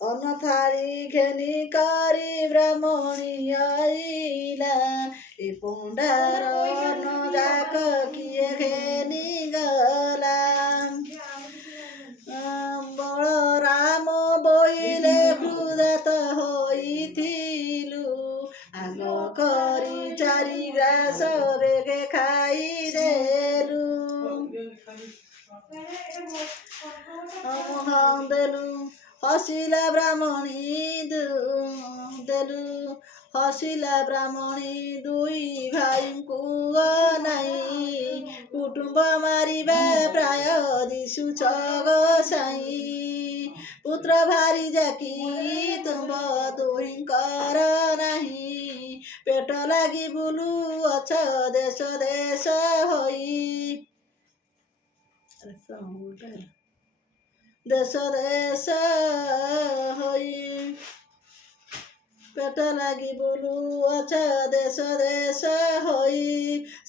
অনথারি ঘেনি করি ব্রাহ্মণী আইলা এ পণ্ডার অন্ন যাক কিয়ে ঘেনি গলা বলরাম বইলে ক্ষুধাত হইথিলু আগ করি চারি গ্রাস বেগে খাই দেলু দেলু হসিলা ব্রাহ্মণী দেলু হসিলা ব্রাহ্মণী দুই ভাইଙ୍କୁ নাই কুটুম্ব মারিবা প্রাୟ দিଶୁଛ ଗୋସାଇଁ ପୁତ୍ର ଭାରି ଯାକି ତୁମ୍ଭ ଦୁହିଁଙ୍କର ନାହିଁ ପେଟ ଲାଗି ବୁଲୁ ଅଛ ଦେଶ ଦେଶ ହୋଇ ଦେଶ ଦେଶ ହୋଇ পেট লাগি বুলু অছ দেশ দেশ হই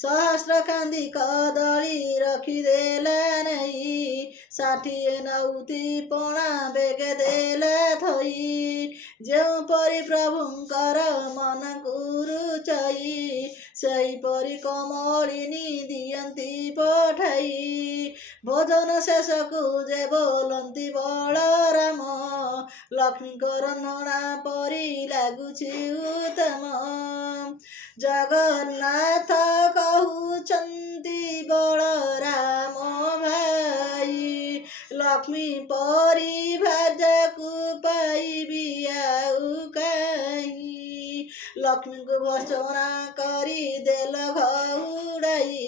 সহস্র কান্দি কদଳୀ ରଖିଦେଲା ନେଇ ଷାଠିଏ ନଉତି ପଣା ବେଗେ ଦେଲା ଥୋଇ ଯେଉଁପରି ପ୍ରଭୁଙ୍କର ମନକୁ ରୁଚାଇ ସେହିପରି କମଳିନୀ ଦିଅନ୍ତି ପଠାଇ ଭୋଜନ ଶେଷକୁ ଯେ ବୋଲନ୍ତି ବଳରାମ ଲକ୍ଷ୍ମୀଙ୍କର ନଣା ପରି ଲାଗୁଛି ଉତ୍ତମ ଜଗନ୍ନାଥ କହୁଛନ୍ତି ବଳରାମ ଭାଇ ଲକ୍ଷ୍ମୀ ପରି ଭାଜାକୁ ପାଇବି ଆଉ କାହିଁ ଲକ୍ଷ୍ମୀଙ୍କୁ ଭର୍ତ୍ସନା କରି ଦେଲ ଘଉଡ଼ାଇ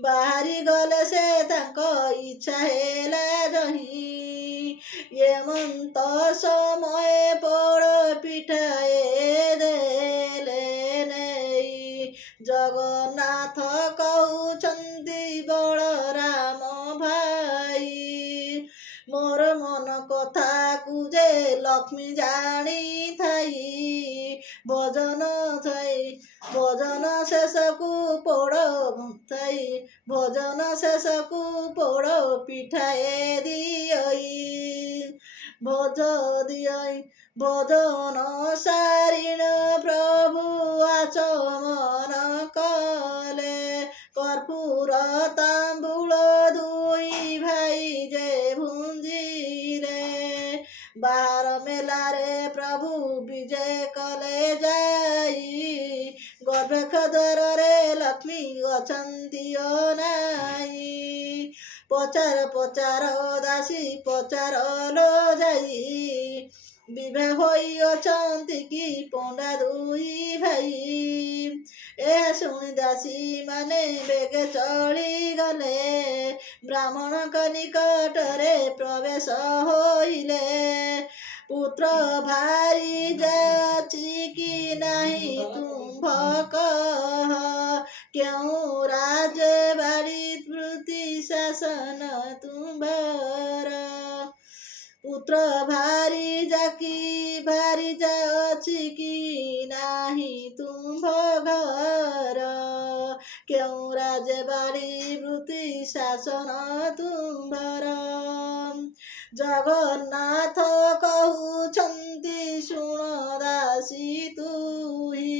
ବାହାରି ଗଲେ ସେ ତାଙ୍କ ଇଚ୍ଛା ହେଲା ରହି ଏମନ୍ତ ସମୟ ପୋଡ଼ ପିଠାଏ ଦେଲେ ନେଇ ଜଗନ୍ନାଥ କହୁଛନ୍ତି ବଳରାମ ଭାଇ ମୋର ମନ କଥାକୁ ଯେ ଲକ୍ଷ୍ମୀ ଜାଣିଥାଇ ଭଜନ ଥାଇ ଭଜନ ଶେଷକୁ ପୋଡ଼ ଥାଇ ଭଜନ ଶେଷକୁ ପୋଡ଼ ପିଠାଏ ଦିଅଇ ଭୋଜ ଦିଅଇ ଭୋଜନ ସାରିଣ ପ୍ରଭୁ ଆଚମନ କଲେ କର୍ପୂର ତାମ୍ବୁଳ ଦୁଇ ଭାଇ ଯେ ଭୁଞ୍ଜିଲେ ବାହାର ମେଲାରେ ପ୍ରଭୁ ବିଜେ କଲେ ଯାଇ ଗର୍ଭଖ ଦ୍ୱାରରେ ଲକ୍ଷ୍ମୀ ଅଛନ୍ତି ଓ ନାହିଁ ପଚାର ପଚାର ଦାସୀ ପଚାର ଲୋ ଯାଇ ବିବାହ ହୋଇ ଅଛନ୍ତି କି ପଣ୍ଡା ଦୁଇ ଭାଇ ଏହା ଶୁଣି ଦାସୀ ମାନେ ବେଗେ ଚଳିଗଲେ ବ୍ରାହ୍ମଣଙ୍କ ନିକଟରେ ପ୍ରବେଶ ହୋଇଲେ ପୁତ୍ର ଭାରି ଯାଛି କି ନାହିଁ ତୁମ୍ଭ କହ କେଉଁ ରାଜ ବାଡ଼ି ବୃତ୍ତି ଶାସନ ତୁମ୍ଭର ପୁତ୍ର ଭାରି ଯାକି ଭାରି ଯାଛି କି ନାହିଁ ତୁମ୍ଭ ଘର କେଉଁ ରାଜବାଡ଼ି ବୃତ୍ତି ଶାସନ ତୁମ୍ଭର ଜଗନ୍ନାଥ କହୁଛନ୍ତି ଶୁଣ ଦାସୀ ତୁହି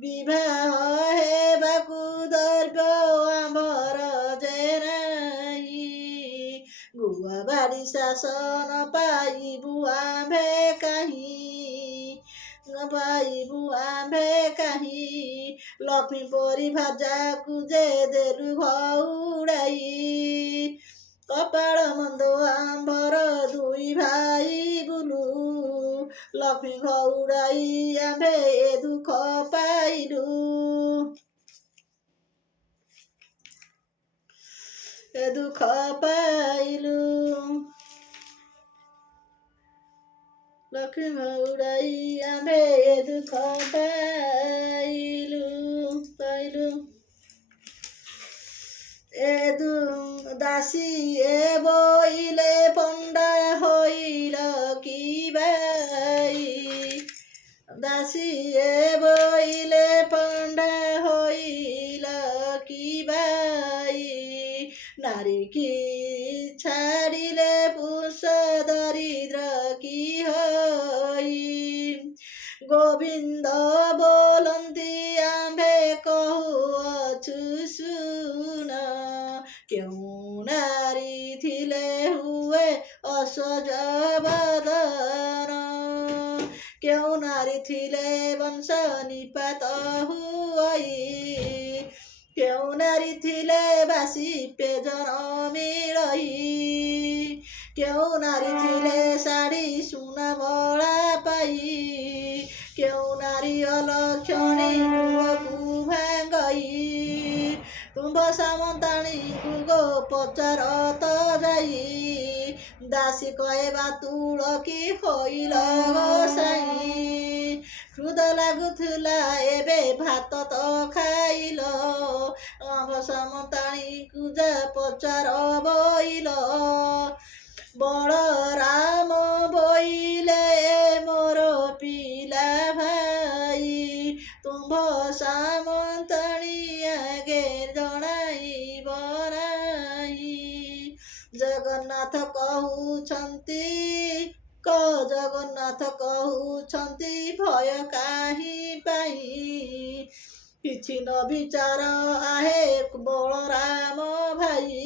ବିବାହ ହେବାକୁ ଦୈବ ଆମ୍ଭର ଯେ ନାହିଁ ଗୁଆ ବାଡ଼ି ଶାସନ ପାଇବୁ ଆମ୍ଭେ କାହିଁ ଲକ୍ଷ୍ମୀ ପରି ଭାଜାକୁ ଯେ ଦେଲୁ ଘଉଡ଼ାଇ କପାଳ ମନ୍ଦ ଆମ୍ଭର ଦୁଇ ଭାଇ ବୁଲୁ ଲକ୍ଷ୍ମୀ ଘଉଡ଼ାଇ ଆମ୍ଭେ ଏ ଦୁଃଖ ପାଇଲୁ ଏ ଦୁଃଖ ପାଇଲୁ ଲକ୍ଷ୍ମୀ ଘଉଡ଼ାଇ ଆମ୍ଭେ ଏ ଦୁଃଖ ପାଇଲୁ ଦାସୀ ଏ ବୋଇଲେ ପଣ୍ଡା ହୋଇଲ କି ବାଇ ଦାସୀ ଏ নারীকি ছাড়িলে পুষ দরিদ্র কি হই গোবিন্দ বলন্তি আম্ভে কহুଅଛୁ শুন কেউ নারী থিলে হুয়ে অসহ্য বদন কেউ নারী থিলে বংশ নিপাত হুই কেউ নারী থিলে বাসি পেজন মিলই কেউ নারী থিলে শাড়ি সুনা বଳା পাই কেউ নারী অলକ୍ଷଣୀ ଗୃହକୁ ଭାଙ୍ଗଇ ତୁମ୍ଭ ସାମନ୍ତାଣୀଙ୍କୁ ଗୋ ପଚାରତ ଯାଇ ଦାସୀ କହେ ବାତୁଳ କି ହୋଇଲ ଗୋସାଇଁ ହୃଦ ଲାଗୁଥିଲା ଏବେ ଭାତ ତ ଖାଇଲ ଆମ୍ଭ ସାମନ୍ତାଣୀଙ୍କୁ ଯା ପଚାର ବୋଇଲ ବଳରାମ ବୋଇଲେ ମୋର ପିଲା ଭାଇ ତୁମ୍ଭ ସାମନ୍ତାଣୀ ଆଗେ ଜଣାଇବ ନାହିଁ ଜଗନ୍ନାଥ କହୁଛନ୍ତି ଜଗନ୍ନାଥ କହୁଛନ୍ତି ଭୟ କାହିଁ ପାଇଁ କିଛି ନ ବିଚାର ଆହେ ବଳରାମ ଭାଇ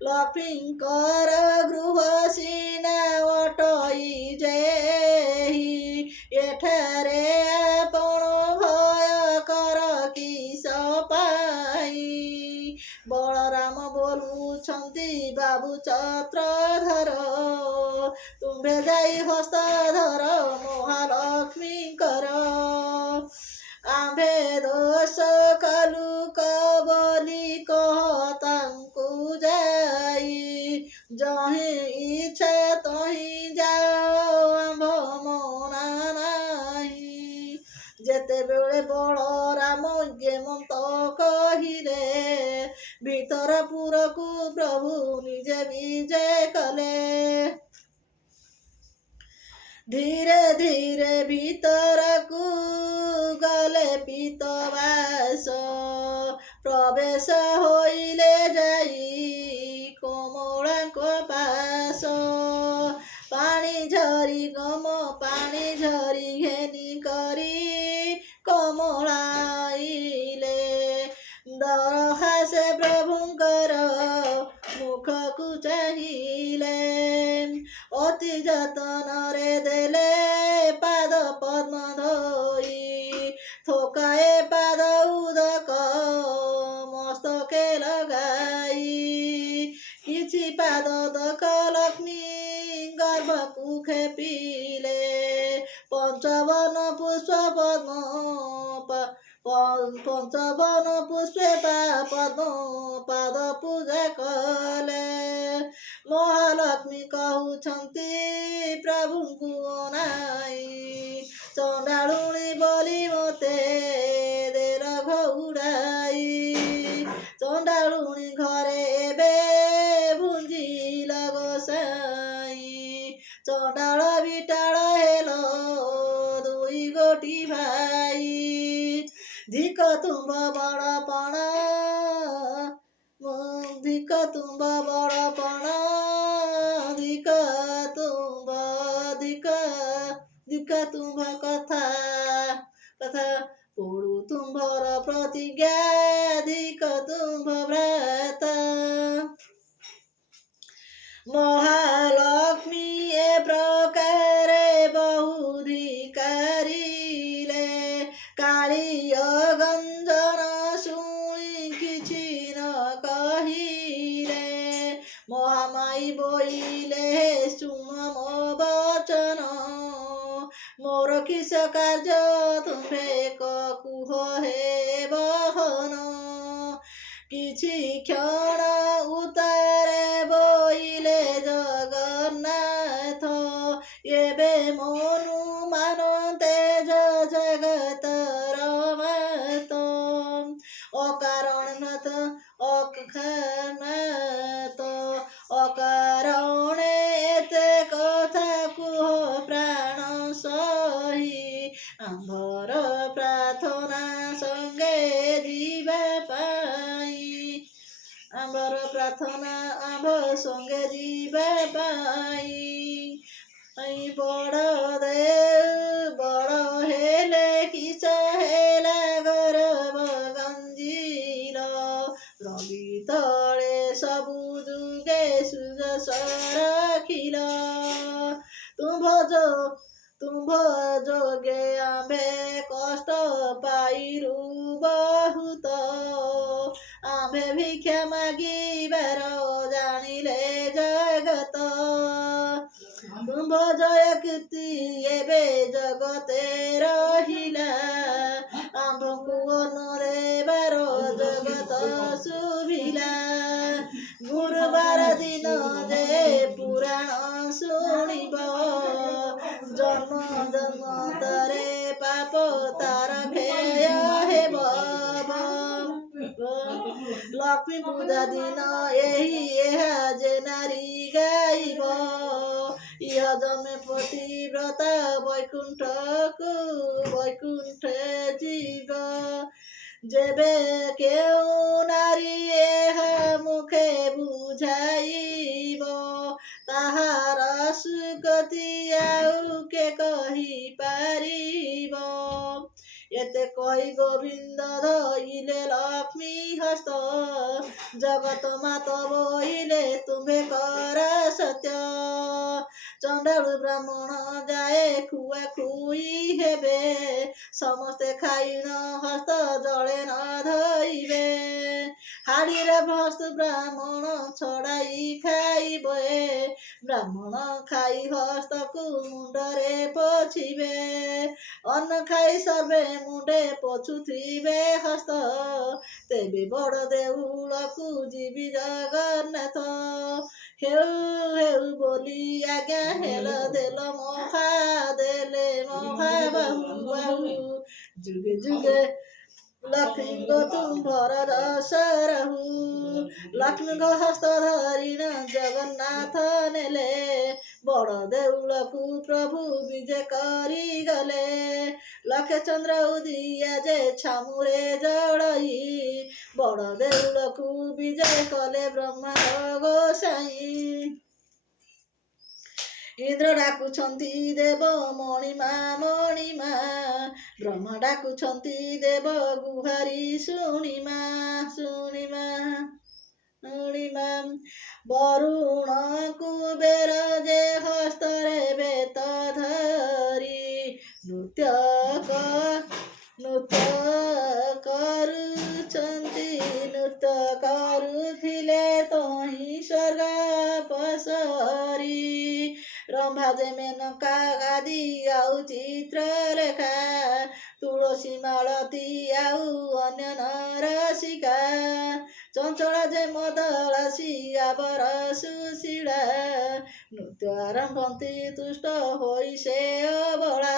ଲକ୍ଷ୍ମୀଙ୍କର ଗୃହ ସିନା ଅଟଇ ଯେହି ଏଠାରେ ଆପଣ ଭୟ କର କିସ ପାଇଁ ବଳରାମ ବୋଲୁଛନ୍ତି ବାବୁ ଚତ୍ରଧର ତୁମ୍ଭେ ଯାଇ ହସ୍ତଧର ମହାଲକ୍ଷ୍ମୀଙ୍କର ଆମ୍ଭେ ଦୋଷ କଲୁ ବୋଲି କହ ତାଙ୍କୁ ଯାଇ ଯହିଁ ଇଚ୍ଛା ତହିଁ ଯାଅ ଆମ୍ଭ ମନା ନାହିଁ ଯେତେବେଳେ ବଳରାମ ଯେମନ୍ତ କହିଲେ ଭିତରପୁରକୁ ପ୍ରଭୁ ନିଜେ ବିଜେ କଲେ ଧୀରେ ଧୀରେ ଭିତରକୁ ଗଲେ ପିତବାସ ପ୍ରବେଶ ହୋଇଲେ ଯାଇ କମଳାଙ୍କ ପାଶ ପାଣି ଝରି ଗମ ପାଣି ଝରି ଘେନି କରି କମଳାଇଲେ ଦରହାସେ ପ୍ରଭୁଙ୍କର ମୁଖକୁ ଚାହିଁଲେ ଅତି ଯତନରେ ଦେଲେ ପାଦ ପଦ୍ମ ଧୋଇ ଥୋକାଏ ପାଦ ଉଦକ ମସ୍ତକେ ଲଗାଇ କିଛି ପାଦ ଦକ ଲକ୍ଷ୍ମୀ ଗର୍ଭକୁ ଖେପିଲେ ପଞ୍ଚବନ ପୁଷ୍ପ ପଦ୍ମ ପଞ୍ଚବନ ପୁଷ୍ପେ ପଦ୍ମ ପାଦ ପୂଜା କଲେ ମହାଲକ୍ଷ୍ମୀ କହୁଛନ୍ତି ପ୍ରଭୁଙ୍କୁ ଅନାଇ ଚଣ୍ଡାଳୁଣୀ ବୋଲି ମୋତେ ଦେଲ ଘଉଡ଼ାଇ ଚଣ୍ଡାଳୁଣୀ ଘରେ ଏବେ ଭୁଞ୍ଜିଲ ଗୋସାଇଁ ଚଣ୍ଡାଳ ବିଟାଳ ହେଲ ଦୁଇ ଗୋଟି ଭାଇ ଧିକ ତୁମ୍ଭ ବଡ଼ପଣ ଧିକ ତୁମ୍ଭ ବଡ଼ପଣ ଧିକ ତୁମ୍ଭ କଥା ପୋଡ଼ୁ ତୁମ୍ଭର ପ୍ରତିଜ୍ଞା ଧିକ ତୁମ୍ଭ ଭ୍ରାତ ମହାଲକ୍ଷ୍ମୀ ଏ ପ୍ରକାରେ ବହୁଧିକାରିଲେ କାଳିୟ ଗଞ୍ଜନ ଶୁଣି କିଛି ନ କହିଲେ ମହାମାଇ ବୋଇଲେ ଶୁଣ ମୋ ବଚନ ମୋର କିସ କାର୍ଯ୍ୟ ତୁମ୍ଭେ କୁହ ହେ ବହନ କିଛି କ୍ଷଣ ଉତ୍ତାରେ ବୋଇଲେ ଜଗନ୍ନାଥ ଏବେ ମନୁ ମାନନ୍ତେ ଜଗତର ମାତ ଅକାରଣନାଥ ଅଖନାଥ ଅକାରଣେ ଏତେ କଥା କୁହ ପ୍ରାଣ ସହି ଆମ୍ଭର ପ୍ରାର୍ଥନା ସଙ୍ଗେ ଯିବ ପ୍ରାର୍ଥନା ଆମ୍ଭ ସଙ୍ଗେ ଯିବା ପାଇଁ ବଡ଼ ହେଲେ କିସ ହେଲା ଗରବ ଗଞ୍ଜିର ରବି ତଳେ ସବୁ ଯୁଗେ ସୁଯଶ ରଖିଲ ତୁମ୍ଭ ଯୋଗେ ଆମ୍ଭେ କଷ୍ଟ ପାଇରୁ ବହୁତ ଆମ୍ଭେ ଭିକ୍ଷା ମାଗିବାର ଜାଣିଲେ ଜଗତ ତୁମ୍ଭ ଜୟ କୀର୍ତ୍ତି ଏବେ ଜଗତେ ରହିଲା ଆମ୍ଭକୁ ଅନ୍ନ ଦେବାର ଜଗତ ଶୁଭିଲା ଗୁରୁବାର ଦିନ ଯେ ପୁରାଣ ଶୁଣିବ ଜନ୍ମ ଜନ୍ମତରେ ପାପ ତାର କ୍ଷୟ ହେବ ଲକ୍ଷ୍ମୀ ପୂଜା ଦିନ ଏହା ଯେ ନାରୀ ଗାଇବ ଇହ ଜନ୍ମେ ପତିବ୍ରତା ବୈକୁଣ୍ଠେ ଯିବ ଯେବେ କେଉଁ ନାରୀ ଏହା ମୁଖେ ବୁଝାଇବ ତାହାର ସୁଗତି ଆଉ କେ କହିପାରିବ ଏତେ କହି ଗୋବିନ୍ଦ ଧଇଲେ ଲକ୍ଷ୍ମୀ ହସ୍ତ ଜଗତ ମାତ ବୋଇଲେ ତୁମ୍ଭେ କର ସତ୍ୟ ଚଣ୍ଡାଳୁ ବ୍ରାହ୍ମଣ ଯାଏ ଖୁଆ ଖୁଇ ହେବେ ସମସ୍ତେ ଖାଇଣ ହସ୍ତ ଜଳେ ନ ଧଇବେ ହାଡ଼ିରେ ବସ୍ତୁ ବ୍ରାହ୍ମଣ ଛଡ଼ାଇ ଖାଇବେ ବ୍ରାହ୍ମଣ ଖାଇ ହସ୍ତକୁ ମୁଣ୍ଡରେ ପୋଛିବେ ଅନ୍ନ ଖାଇ ସର୍ବେ ମୁଣ୍ଡେ ପୋଛୁଥିବେ ହସ୍ତ ତେବେ ବଡ଼ ଦେଉଳକୁ ଯିବି ଜଗନ୍ନାଥ ହେଉ ହେଉ ବୋଲି ଆଜ୍ଞା ହେଲ ଦେଲ ମହା ବାହୁ ଯୁଗେ ଯୁଗେ ଲକ୍ଷ୍ମୀଙ୍କ ତୁମ୍ଭର ରସ ରହୁ ଲକ୍ଷ୍ମୀଙ୍କ ହସ୍ତ ଧରିଣ ଜଗନ୍ନାଥ ନେଲେ ବଡ଼ ଦେଉଳକୁ ପ୍ରଭୁ ବିଜେ କରିଗଲେ ଲକ୍ଷେ ଚନ୍ଦ୍ର ଉଦିଆ ଯେ ଛାମୁରେ ଜଳଇ ବଡ଼ ଦେଉଳକୁ ବିଜେ କଲେ ବ୍ରହ୍ମାଣ୍ଡ ଗୋସାଇଁ ଇନ୍ଦ୍ର ଡାକୁଛନ୍ତି ଦେବ ମଣିମା ବ୍ରହ୍ମା ଡାକୁଛନ୍ତି ଦେବ ଗୁହାରି ଶୁଣିମା ବରୁଣ କୁବେର ଯେ ହସ୍ତରେ ବେତ ଧରି ନୃତ୍ୟ କରୁଥିଲେ ତହିଁ ସ୍ୱର୍ଗ ପସରି ରମ୍ଭା ଯେ ମେନକା ଆଦି ଆଉ ଚିତ୍ରଲେଖା ତୁଳସୀ ମାଳତୀ ଆଉ ଅନ୍ୟ ନରସିକା ଚଞ୍ଚଳ ଯେ ମଦଳାସୀ ଆବର ସୁଶୀଳା ନୃତ୍ୟ ଆରମ୍ଭନ୍ତି ତୁଷ୍ଟ ହୋଇ ସେ ଅବଳା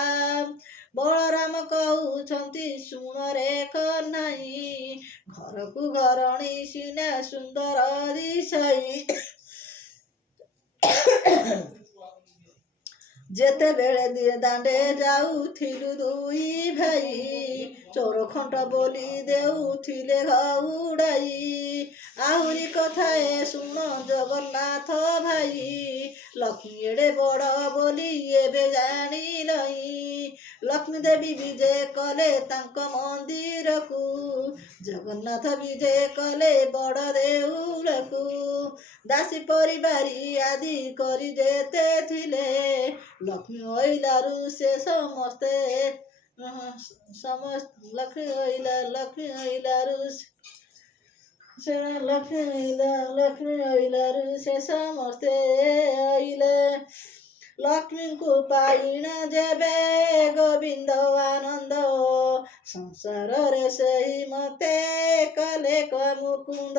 ବଳରାମ କହୁଛନ୍ତି ଶୁଣରେ କହ୍ନାଇ ଘରକୁ ଘରଣୀ ସିନା ସୁନ୍ଦର ଦିଶାଇ ଯେତେବେଳେ ଦାଣ୍ଡେ ଯାଉଥିଲୁ ଦୁଇ ଭାଇ ଚୋର ଖଣ୍ଟ ବୋଲି ଦେଉଥିଲେ ଘଉଡ଼ାଇ ଆହୁରି କଥାଏ ଶୁଣ ଜଗନ୍ନାଥ ଭାଇ ଲକ୍ଷ୍ମୀ ଏଡ଼େ ବଡ଼ ବୋଲି ଏବେ ଜାଣିଲଇ ଲକ୍ଷ୍ମୀ ଦେବୀ ବିଜେ କଲେ ତାଙ୍କ ମନ୍ଦିରକୁ ଜଗନ୍ନାଥ ବିଜେ କଲେ ବଡ଼ ଦେଉଳକୁ ଦାସୀ ପରିବାରୀ ଆଦି କରି ଯେତେ ଥିଲେ ଲକ୍ଷ୍ମୀ ଅଇଲାରୁ ସେ ସମସ୍ତେ ଲକ୍ଷ୍ମୀ ଅଇଲାରୁ ସେ ସମସ୍ତେ ଅଇଲେ ଲକ୍ଷ୍ମୀଙ୍କୁ ପାଇଣ ଯେବେ ଗୋବିନ୍ଦ ଆନନ୍ଦ ସଂସାରରେ ସେହି ମତେ କଲେ ମୁକୁନ୍ଦ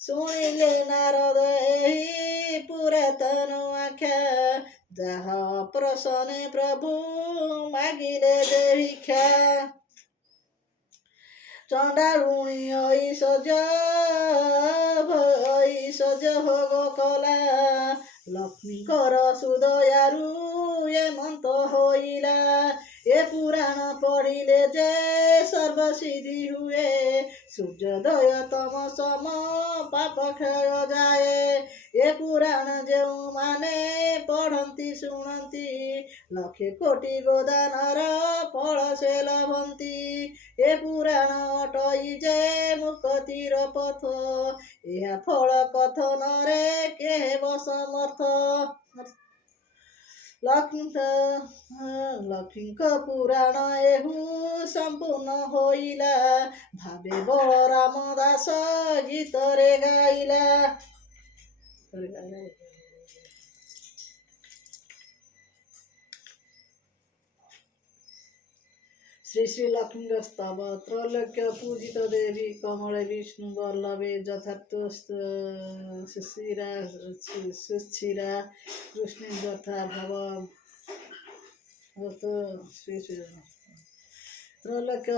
ଶୁଣିଲେ ନାରଦ ଏହି ପୁରାତନ ଆଖ୍ୟା ଯାହା ପ୍ରସନେ ପ୍ରଭୁ ମାଗିଲେ ଯେ ଭିକ୍ଷା ଚଣ୍ଡାଳୁଣୀ ଐଶ୍ୱର୍ଯ୍ୟ ଭୋଗ କଲା ଲକ୍ଷ୍ମୀଙ୍କର ସୁଦୟାରୁ ଏମନ୍ତ ହୋଇଲା ये पुराण पढ़िले जे सर्वसिद्धि हुए सूर्योदय तम सम पाप क्षय जाए ये पुराण ଯେଉଁମାନେ ପଢ଼ନ୍ତି ଶୁଣନ୍ତି ଲକ୍ଷେ କୋଟି ଗୋଦାନର ଫଳ ସେ ଲଭନ୍ତି ଏ ପୁରାଣ ଅଟଇ ଯେ ମୁକ୍ତିର ପଥ ଏହା ଫଳ କଥନରେ କେ ହେବ ସମର୍ଥ ଲକ୍ଷ୍ମୀଙ୍କ ପୁରାଣ ଏହୁ ସମ୍ପୂର୍ଣ୍ଣ ହୋଇଲା ଭାବେ ବଳରାମ ଦାସ ଗୀତରେ ଗାଇଲା श्री श्री लक्ष्मी स्तव त्रैलोक्य पूजित देवी कमल विष्णु वल्लभे यथार्थ सुशिरा कृष्ण यथा भव श्री श्री त्रैलोक्य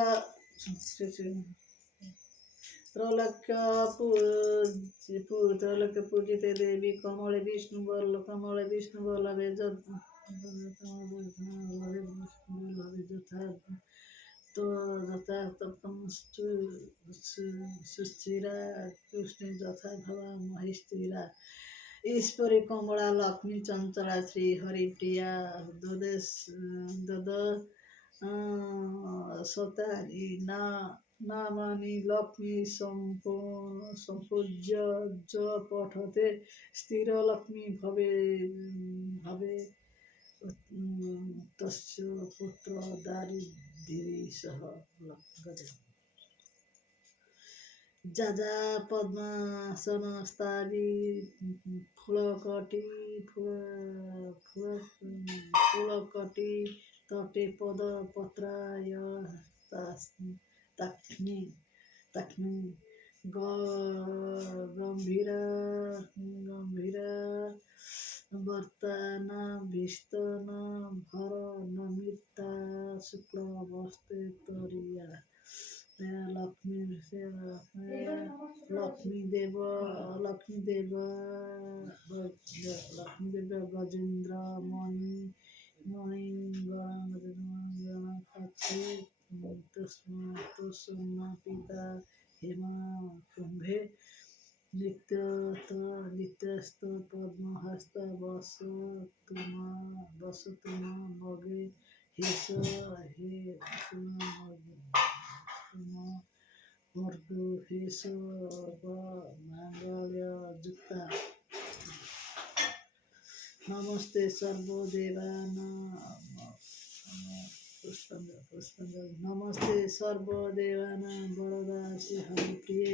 त्रैलोक्य पूजित देवी कमल विष्णु वल्लभे तो यथार्थम सुस्थिरा कृष्ण यथा भव महेश्वरा ईश्वरी कमला लक्ष्मी चंचला श्री हरिप्रिया दद सतारी नामानि लक्ष्मी संपूज्य ज पठते स्थिर लक्ष्मी भवे तस्य पुत्र दारिद्र्य सह जाजा पद्मासन स्तारी फूलकटी तटे पद पत्राय ताक्ष्णी गंभीर वर्तन भीस्तन भर नमिता शुक्ल वस्ते तोरिया लक्ष्मी देव गजेन्द्र मणि तस्म पिता हेमा कुंभे नित्यस्त पद्महस्त वसतुम मगे हेश हे मर्दु हेश मांगल्य जुक्ता नमस्ते सर्वदेवान नमस्ते सर्वदेवान बड़दासी हरिप्रिय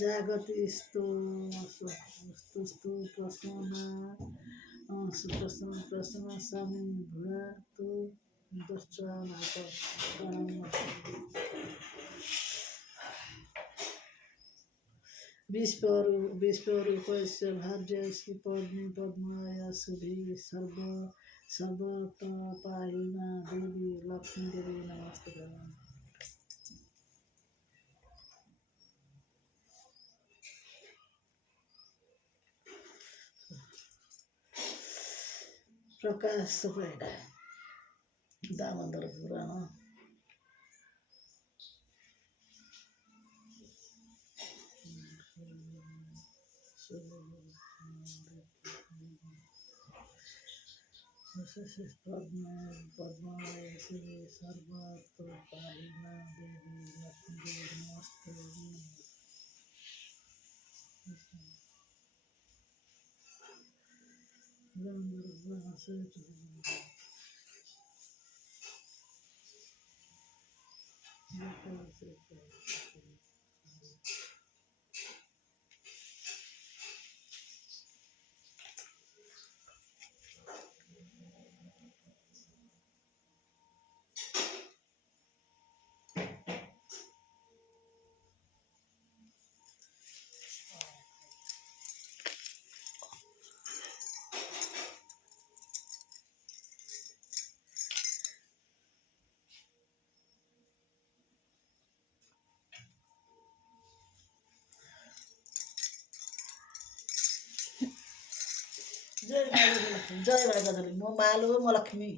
जागति स्तु प्रसन्न स्वामी भुरा तो दर्शनाथ विश्वरूपस्य भार्य श्री पद्मी पद्माया शुभि सर्वतपाहिना देवी लक्ष्मी देवी नमस्ते प्रकाश पैडा दामोदर पुराण पद्माय श्री सर्वतपाहिना देवी लक्ष्मी देवी नमस्ते जय माता म मालु म लक्ष्मी।